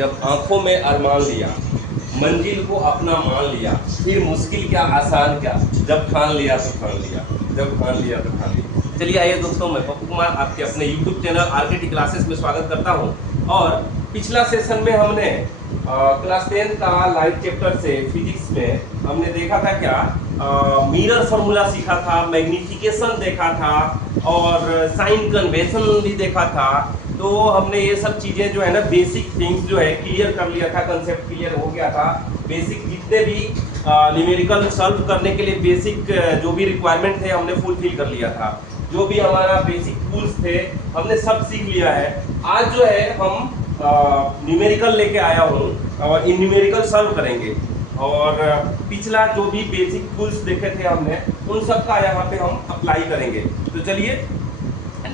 जब आंखों में अरमान लिया, मंजिल को अपना मान लिया, फिर मुश्किल क्या आसान क्या, जब ठान लिया तो ठान लिया, जब ठान लिया तो ठान लिया। चलिए आइए दोस्तों, मैं पप्पू कुमार आपके अपने YouTube चैनल आरकेटी क्लासेस में स्वागत करता हूं। और पिछला सेशन में हमने क्लास 10 का लाइव चैप्टर से फिजिक्स में हमने देखा था क्या, मिरर फॉर्मूला सीखा था, मैग्निफिकेशन देखा था और साइन कन्वेंशन भी देखा था। तो हमने ये सब चीज़ें जो है ना, बेसिक थिंग्स जो है क्लियर कर लिया था, कंसेप्ट क्लियर हो गया था। बेसिक जितने भी न्यूमेरिकल सॉल्व करने के लिए बेसिक जो भी रिक्वायरमेंट थे हमने फुलफिल कर लिया था। जो भी हमारा बेसिक टूल्स थे हमने सब सीख लिया है। आज जो है हम न्यूमेरिकल लेके आया हूँ और इन न्यूमेरिकल सॉल्व करेंगे। और पिछला जो भी बेसिक टूल्स देखे थे हमने, उन सब का यहाँ पे हम अप्लाई करेंगे। तो चलिए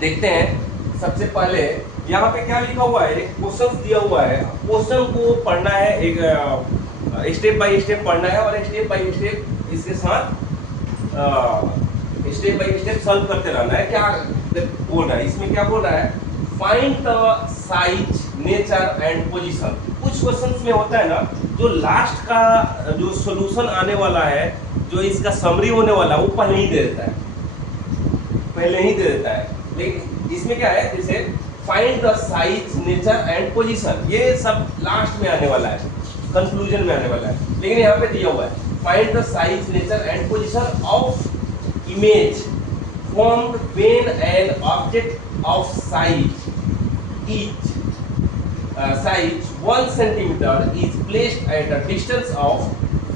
देखते हैं। सबसे पहले यहाँ पे क्या लिखा हुआ है, एक क्वेश्चन दिया हुआ है। क्वेश्चन को पढ़ना है, एक स्टेप बाय स्टेप पढ़ना है और स्टेप बाय स्टेप इसके साथ स्टेप बाय स्टेप सॉल्व करते रहना है। क्या बोल रहा है इसमें, क्या बोल रहा है, find the size, nature and position. कुछ क्वेश्चंस में होता है ना, जो लास्ट का जो सॉल्यूशन आने वाला है, जो इसका समरी होने वाला है, वो पहले ही दे देता है, पहले ही दे देता है। लेकिन इसमें क्या है, जैसे find the size, nature and position, ये सब लास्ट में आने वाला है, कंक्लूजन में आने वाला है। लेकिन यहाँ पे दिया हुआ है find the size, nature and position of image formed when an object of size each size 1 centimeter is placed at a distance of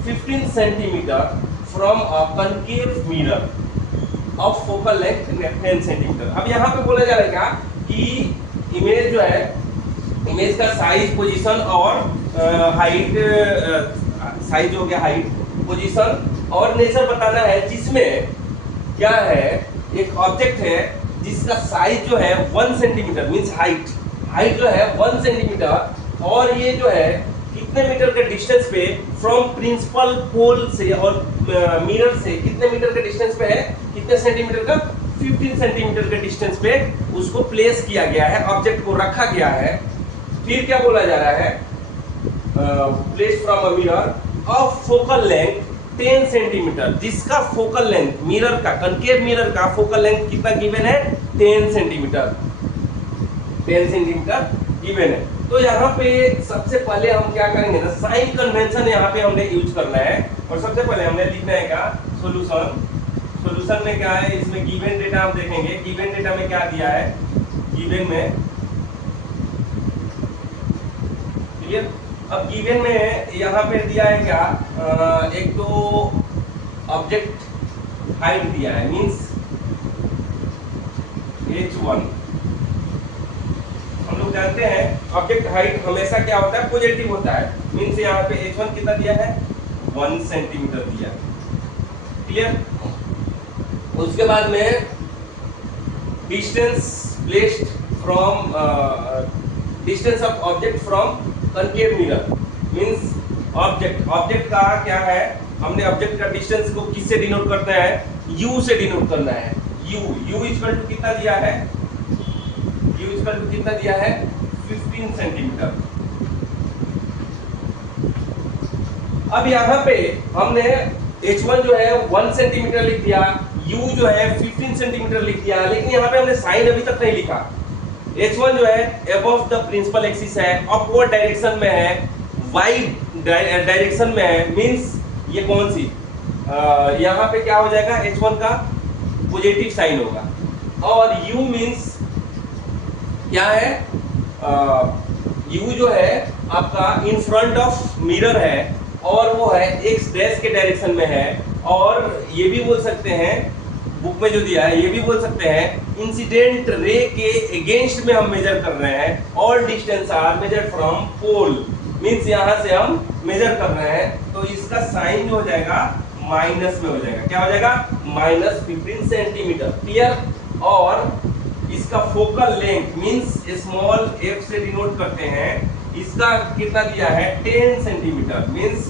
15 centimeter from a concave mirror of focal length 10 centimeter। अब यहाँ पे बोला जा रहा है क्या कि image जो है, इमेज का साइज, पोजीशन और हाइट, साइज हो गया, हाइट, पोजीशन और नेचर बताना है, जिसमें क्या है, एक ऑब्जेक्ट है जिसका साइज जो है 1 सेंटीमीटर मींस हाइट जो है 1 सेंटीमीटर, और ये जो है कितने मीटर के डिस्टेंस पे फ्रॉम प्रिंसिपल पोल से और मिरर से कितने मीटर के डिस्टेंस पे है, कितने सेंटीमीटर का, 15 सेंटीमीटर के डिस्टेंस पे उसको प्लेस किया गया है, ऑब्जेक्ट को रखा गया है। फिर क्या बोला जा रहा है, place from a mirror of focal length 10 centimetre, जिसका फोकल लेंथ, मिरर का, कनकेव मिरर का फोकल लेंथ कितना गिवन है, 10 सेंटीमीटर, 10 सेंटीमीटर गिवन है। तो यहाँ पे सबसे पहले हम क्या करेंगे ना, साइन कन्वेंशन यहाँ पे हमने यूज करना है। और सबसे पहले हमने लिखना है क्या, सॉल्यूशन। सॉल्यूशन में क्या है, इसमें गिवन डेटा हम देखेंगे। गिवन डेटा में क्या दिया है, गिवन में क्लियर। अब गिवन में यहाँ पे दिया है क्या, एक तो ऑब्जेक्ट हाइट दिया है, मींस h1। हम लोग जानते हैं ऑब्जेक्ट हाइट हमेशा क्या होता है, पॉजिटिव होता है। मींस यहाँ पे h1 कितना दिया है, 1 सेंटीमीटर दिया है, क्लियर। उसके बाद में distance placed from, distance of object from concave mirror means object का क्या है, हमने ऑब्जेक्ट का डिस्टेंस को किससे डिनोट करना है, u से डिनोट करना है। u इक्वल टू कितना दिया है, u इक्वल टू कितना दिया है, 15 सेंटीमीटर। अब यहाँ पे हमने h1 जो है 1 सेंटीमीटर लिख दिया, u जो है 15 सेंटीमीटर लिख दिया, लेकिन यहाँ पे हमने साइन अभी तक नहीं लिखा। h1 जो है अबव द प्रिंसिपल एक्सिस है, अपवर्ड डायरेक्शन में है, y डायरेक्शन में है, मींस ये कौन सी, यहाँ पे क्या हो जाएगा, h1 का पॉजिटिव साइन होगा। और u मींस क्या है, u जो है आपका इन फ्रंट ऑफ मिरर है और वो है x डैश के डायरेक्शन में है। और ये भी बोल सकते हैं, बुक में जो दिया है, ये भी बोल सकते हैं इंसिडेंट रे के अगेंस्ट में हम मेजर कर रहे हैं। All distance are measured from pole, means यहाँ से हम मेजर कर रहे हैं। तो इसका साइन जो हो जाएगा माइनस में हो जाएगा, क्या हो जाएगा, -15 सेंटीमीटर, क्लियर। और इसका focal length means small f से डिनोट करते हैं, इसका कितना दिया है, 10 सेंटीमीटर, मींस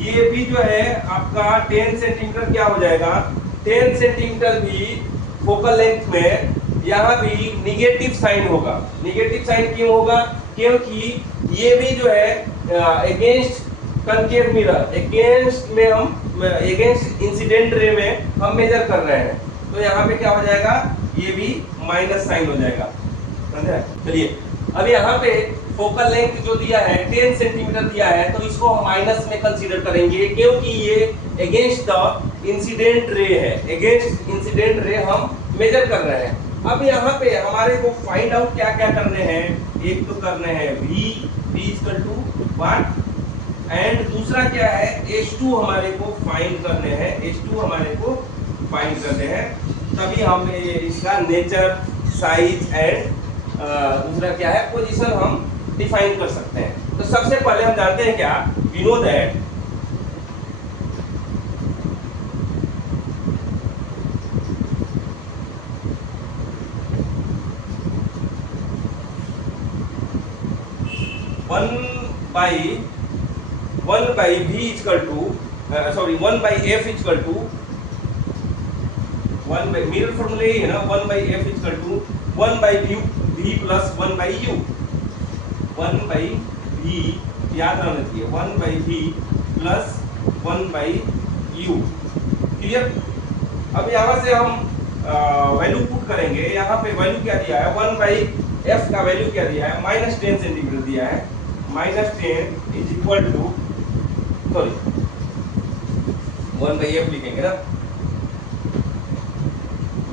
ये भी जो है आपका 10 सेंटीमीटर क्या हो जाएगा, 10 सेंटीमीटर भी फोकल लेंथ में यहाँ भी निगेटिव साइन होगा। निगेटिव साइन क्यों होगा, क्योंकि ये भी जो है अगेंस्ट कनकेव मिरर, अगेंस्ट में हम अगेंस्ट इंसिडेंट रे में हम मेजर कर रहे हैं, तो यहाँ पे क्या हो जाएगा, ये भी माइनस साइन हो जाएगा, समझे। चलिए अब यहाँ पे फोकल लेंथ जो दिया है 10 सेंटीमीटर दिया है, तो इसको हम माइनस में कंसीडर करेंगे क्योंकि ये अगेंस्ट द इंसिडेंट रे है, अगेंस्ट इंसिडेंट रे हम मेजर कर रहे हैं। अब यहाँ पे हमारे को फाइंड आउट क्या क्या करने हैं, एक तो करने हैं v इक्वल टू 1 एंड दूसरा क्या है h2 हमारे को फाइंड करने हैं, h2 हमारे को फाइंड करने हैं, तभी हम इसका नेचर, साइज एंड दूसरा क्या है पोजीशन हम डिफाइन कर सकते हैं। तो सबसे पहले हम जानते हैं क्या, we know that one by v equal to one by f equal to one by, mirror formula यही है ना, one by f equal to one by v plus one by u, one by v याद रहना चाहिए, one by v plus one by u, clear. अब यहाँ से हम वैल्यू पुट करेंगे, यहाँ पे वैल्यू क्या दिया है, वन बाई f का वैल्यू क्या दिया है, -10 सेंटीमीटर दिया है, -10 is equal to, sorry one by f लिखेंगे ना,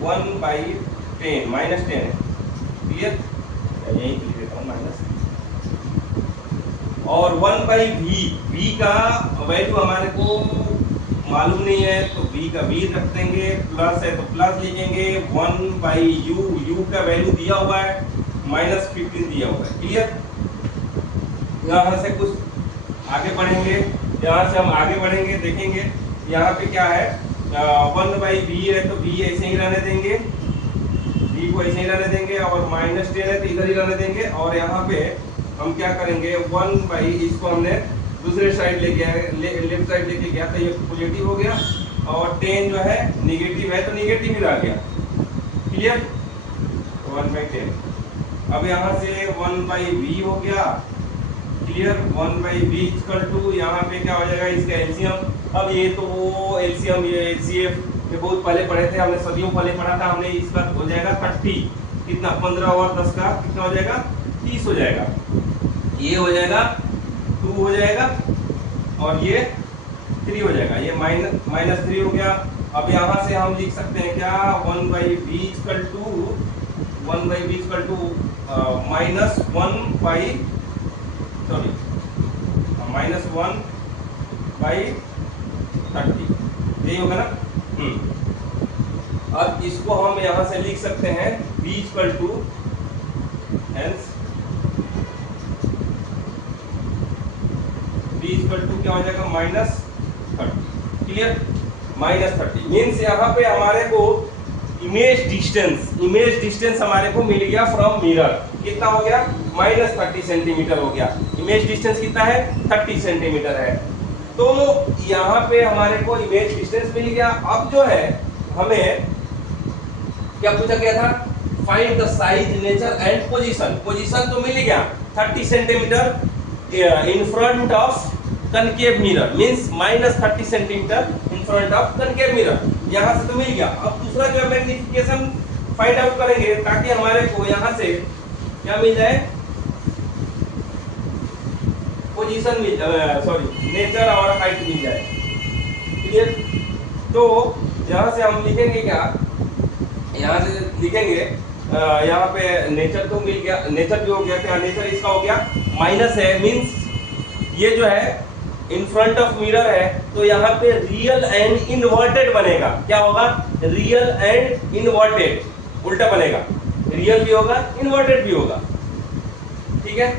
1 बाई 10 -10 है, क्लियर, यही लिख देता हूँ माइनस, और 1 बाई v का वैल्यू हमारे को मालूम नहीं है तो v का v रख देंगे, प्लस है तो प्लस लिखेंगे, 1 बाई u का वैल्यू दिया हुआ है -15 दिया हुआ है, क्लियर। यहाँ से कुछ आगे बढ़ेंगे, यहाँ से हम आगे बढ़ेंगे, देखेंगे यहाँ पे क्या है, 1 बाई v है तो v ऐसे ही रहने देंगे, v को ऐसे ही रहने देंगे, और -10 है तो इधर ही रहने देंगे, और यहाँ पे हम क्या करेंगे, 1 बाई, इसको हमने दूसरे साइड ले गया, लेफ्ट साइड लेके गया तो ये पॉजिटिव हो गया, और 10 जो है निगेटिव है तो निगेटिव ही रह गया, क्लियर, 1 बाई 10। अब यहाँ से 1 बाई v हो गया, clear, 1 by v equal to, यहाँ पे क्या हो जाएगा इसका एलसीएम। अब ये तो एलसीएम, ये एचसीएफ ये बहुत पहले पढ़े थे, हमने सदियों पहले पढ़ा था हमने, इसका हो जाएगा 30, कितना 15 और 10 का कितना हो जाएगा, 30 हो जाएगा, ये हो जाएगा 2 हो जाएगा, और ये 3 हो जाएगा, ये -3 हो गया। अब यहाँ से हम लिख सकते हैं क्या, 1 by v equal to, 1 by v equal to -1 by, sorry -1 by 30, यही होगा ना। अब इसको हम यहाँ से लिख सकते हैं v equal to, hence v equal to क्या हो जाएगा, -30, क्लियर, -30 मीन्स यहाँ पे हमारे को इमेज डिस्टेंस हमारे को मिल गया फ्रॉम मिरर, कितना हो गया, -30 सेंटीमीटर हो गया, इमेज डिस्टेंस कितना है, 30 सेंटीमीटर है, तो यहाँ पे हमारे को इमेज डिस्टेंस मिल गया। अब जो है हमें क्या पूछा गया था, find the size, nature and position, position तो मिल गया 30 centimetre in front of concave mirror, means -30 centimetre in front of concave mirror, यहाँ से तो मिल गया। अब दूसरा जो है मैग्निफिकेशन फाइंड आउट करेंगे, ताकि हमारे को यहाँ से क्या मिल जाए, पोजीशन मिल जाए, सॉरी नेचर और हाइट मिल जाए, क्लियर। तो यहाँ से हम लिखेंगे क्या, यहाँ से लिखेंगे यहाँ पे नेचर तो मिल गया, नेचर भी हो गया, क्या नेचर इसका हो गया, माइनस है, मींस ये जो है इन फ्रंट ऑफ मिरर है, तो यहाँ पे रियल एंड इनवर्टेड बनेगा, क्या होगा, रियल एंड इनवर्टेड, उल्टा बनेगा, रियल भी होगा इनवर्टेड भी होगा, ठीक है।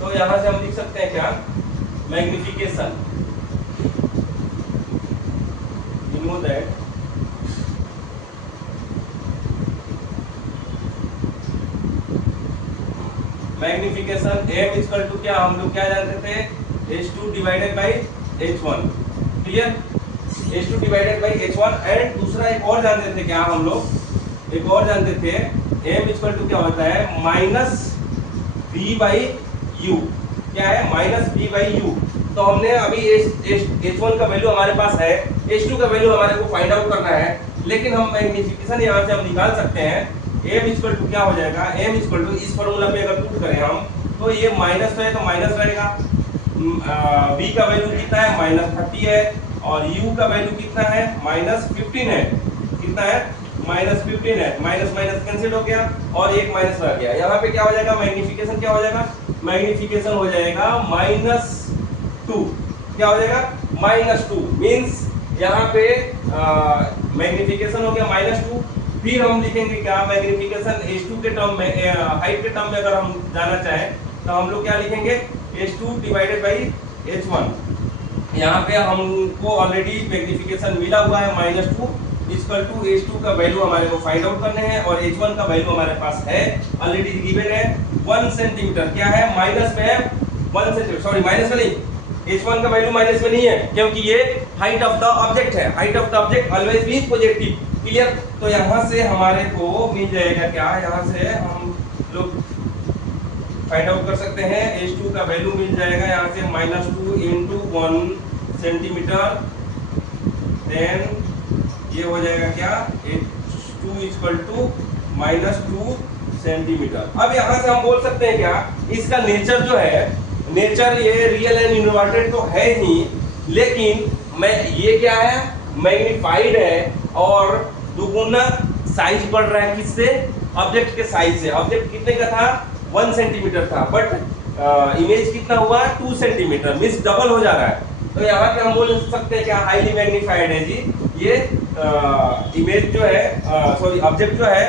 तो यहाँ से हम लिख सकते हैं क्या, magnification, you know that magnification m equal to क्या, हम लोग क्या जानते थे, h2 divided by h1, clear, h2 divided by h1, and दूसरा एक और जानते थे क्या हम लोग, एक और जानते थे m इक्वल टू क्या होता है, v बाई u, क्या है माइनस v बाई u। तो हमने अभी h1 का वैल्यू हमारे पास है, h2 का वैल्यू हमारे को फाइंड आउट करना है, लेकिन हम मैग्नीफिकेशन यहाँ से हम निकाल सकते हैं। m इक्वल टू क्या हो जाएगा, m इक्वल टू इस फॉर्मूला पे अगर पुट करें हम तो ये माइनस तो है तो माइनस रहेगा, v का वैल्यू कितना है -30 है, और u का वैल्यू कितना है -15 है, कितना है -15 है, माइनस माइनस कैंसिल हो गया और एक माइनस रह गया। यहाँ पे क्या हो जाएगा, मैग्नीफिकेशन क्या हो जाएगा, मैग्नीफिकेशन हो जाएगा -2, क्या हो जाएगा -2 मींस यहाँ पे मैग्नीफिकेशन हो गया -2। फिर हम लिखेंगे क्या, मैग्नीफिकेशन h2 के टर्म में, हाइट के टर्म में अगर हम जाना चाहें तो हम लोग क्या लिखेंगे, h2 डिवाइडेड बाई h1। यहाँ पे हमको ऑलरेडी मैग्नीफिकेशन मिला हुआ है -2 इक्वल टू h2 का वैल्यू हमारे को फाइंड आउट करने हैं, और h1 का वैल्यू हमारे पास है ऑलरेडी गिवन है 1 सेंटीमीटर, क्या है माइनस में है 1 सेंटीमीटर, सॉरी माइनस में नहीं, h1 का वैल्यू माइनस में नहीं है क्योंकि ये हाइट ऑफ द ऑब्जेक्ट है, height of the object always be positive, clear. तो यहाँ से हमारे को मिल जाएगा क्या, यहाँ से हम लोग फाइंड आउट कर सकते हैं, h2 का वैल्यू मिल जाएगा यहाँ से -2 इंटू 1 सेंटीमीटर, देन ये हो जाएगा क्या, h2 इक्वल टू -2 सेंटीमीटर। अब यहाँ से हम बोल सकते हैं क्या, इसका नेचर जो है, नेचर ये रियल एंड इन्वर्टेड तो है ही, लेकिन मैं ये क्या है मैग्नीफाइड है और दुगुना साइज बढ़ रहा है किससे, ऑब्जेक्ट के साइज से। ऑब्जेक्ट कितने का था 1 सेंटीमीटर था, बट इमेज कितना हुआ 2 सेंटीमीटर, मींस डबल हो जा रहा है। तो यहाँ पे हम बोल सकते हैं क्या, हाईली मैग्नीफाइड है जी ये इमेज जो है, सॉरी ऑब्जेक्ट जो है,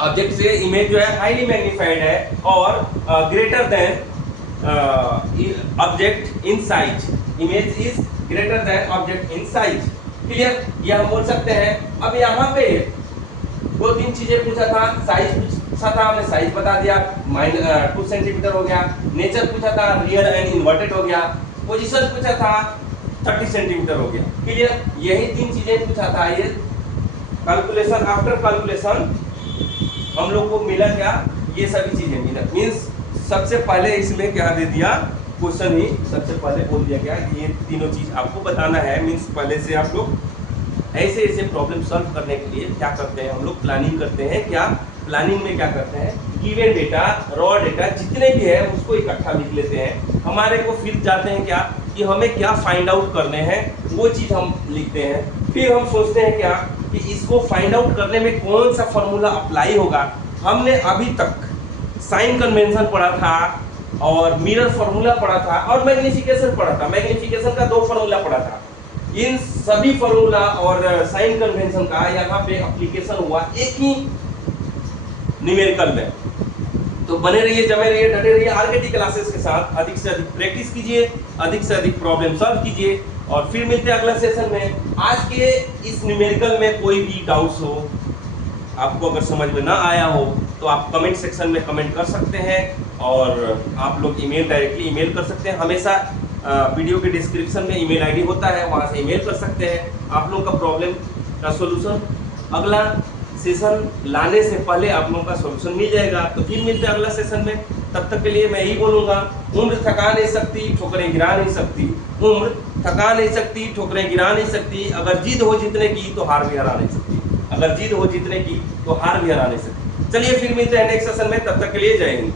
ऑब्जेक्ट से इमेज जो है हाईली मैग्नीफाइड है और greater than object in size, image is greater than object in size, clear, ये हम बोल सकते हैं। अब यहाँ पे 2-3 चीजें पूछा था, साइज पूछा था हमने, साइज बता दिया 2 सेंटीमीटर हो गया, नेचर पूछा था रियल एंड इन्वर्टेड हो गया, पोजीशन पूछा था 30 सेंटीमीटर हो गया, क्लियर। यही 3 चीजें पूछा था। ये कैलकुलेशन, आफ्टर कैलकुलेशन हम लोग को मिला क्या, ये सभी चीजें मिला, मींस सबसे पहले इसमें क्या दे दिया, क्वेश्चन ही सबसे पहले बोल दिया क्या, ये तीनों चीज आपको बताना है, मींस पहले से आप लोग ऐसे ऐसे प्रॉब्लम सॉल्व करने के लिए क्या करते हैं, हम लोग प्लानिंग करते हैं। क्या प्लानिंग में क्या करते हैं, गिवन डेटा, रॉ डेटा जितने भी है उसको इकट्ठा लिख लेते हैं। हमारे को फिर जाते हैं क्या कि हमें क्या फाइंड आउट करने हैं, वो चीज़ हम लिखते हैं। फिर हम सोचते हैं क्या कि इसको फाइंड आउट करने में कौन सा फॉर्मूला अप्लाई होगा। हमने अभी तक साइन कन्वेंशन पढ़ा था और मिरर फार्मूला पढ़ा था और मैग्नीफिकेशन पढ़ा था। मैग्नीफिकेशन का 2 फार्मूला पढ़ा था। इन सभी फार्मूला और साइन कन्वेंशन का यहाँ पे एप्लीकेशन हुआ एक ही न्यूमेरिकल में। तो बने रहिए, जमे रहिए, डटे रहिए आरकेटी क्लासेस के साथ। अधिक से अधिक प्रैक्टिस कीजिए, अधिक से अधिक प्रॉब्लम सॉल्व कीजिए और फिर मिलते हैं अगला सेशन में। आज के इस न्यूमेरिकल में कोई भी डाउट्स हो, आपको अगर समझ में ना आया हो तो आप कमेंट सेक्शन में कमेंट कर सकते हैं और आप लोग ईमेल डायरेक्टली ईमेल कर सकते हैं। हमेशा वीडियो के डिस्क्रिप्शन में ईमेल आईडी होता है, वहाँ से ईमेल कर सकते हैं। आप लोग का प्रॉब्लम का सॉल्यूशन अगला सेशन लाने से पहले आप लोगों का सॉल्यूशन मिल जाएगा। तो फिर मिलते हैं अगला सेशन में। तब तक के लिए मैं यही बोलूँगा, उम्र थका नहीं सकती, ठोकरें गिरा नहीं सकती। उम्र थका नहीं सकती, ठोकरें गिरा नहीं सकती। अगर जिद हो जीतने की तो हार भी हरा नहीं सकती। अगर जिद हो जीतने की तो हार भी हरा नहीं सकती। चलिए फिर मिलते हैं नेक्स्ट सेशन में, तब तक के लिए जय हिंद।